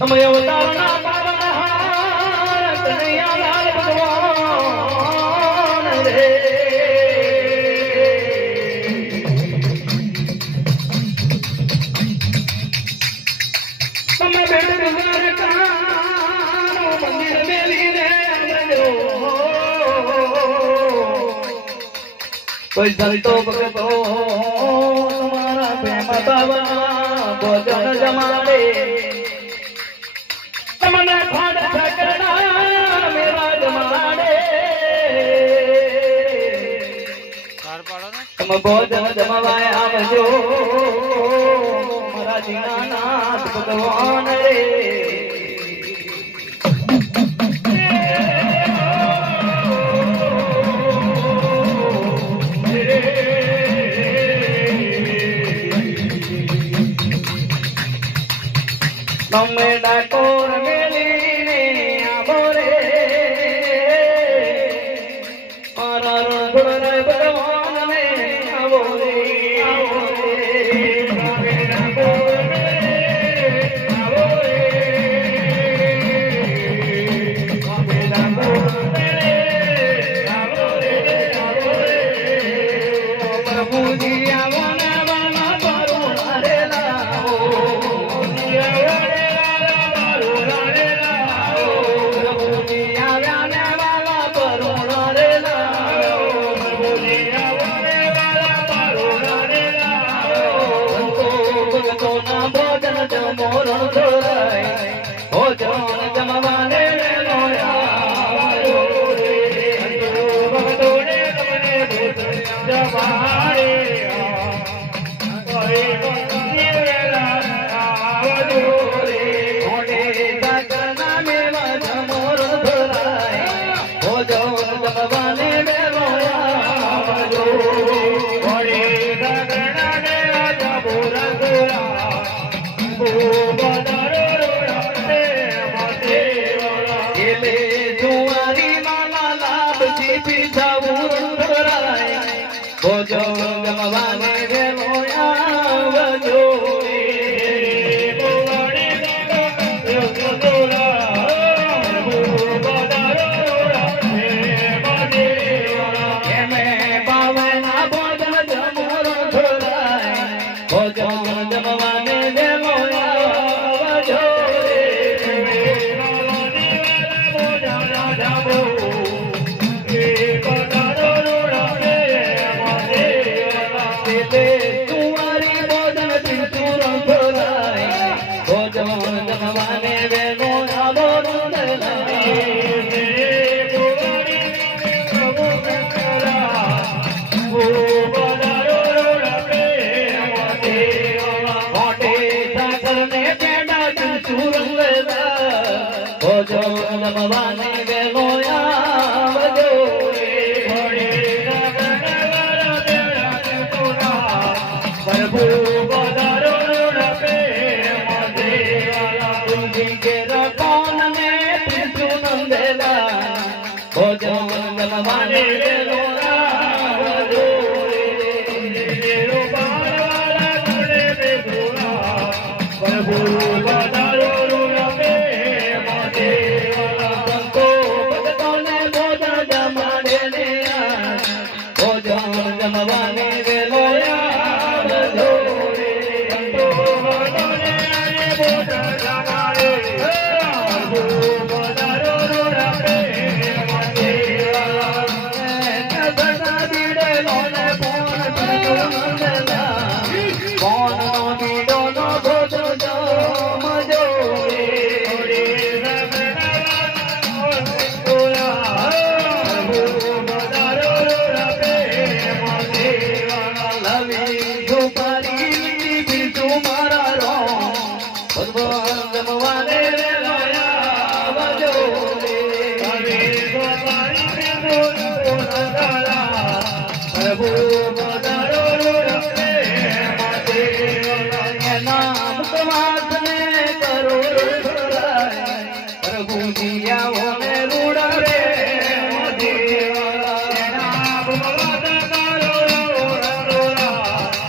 તમે અવતારના પાવનહાર કનૈયાલાલ ભગવાન રે તમે બેટ દ્વારકાનું મંદિર મેલીને આવજો કોઈ સંતો ભક્તો તમારા પ્રેમ ભાવના ભોજન જમાડે તમને ખાડ ઠકડા મેરા જમાડે તમે ભોજન જમવાય આવજો મારા દીનાનાથ ભગવાન રે તમે ડાકોર મેલીને આવો રે મારા રણછોડ ભગવાનને આવો રે તમે ડાકોર મેલીને આવો રે તમે ડાકોર મેલીને આવો રે પ્રભુજી આવો ને વાલા કરુણા રે લાવો ભોજન જમવાને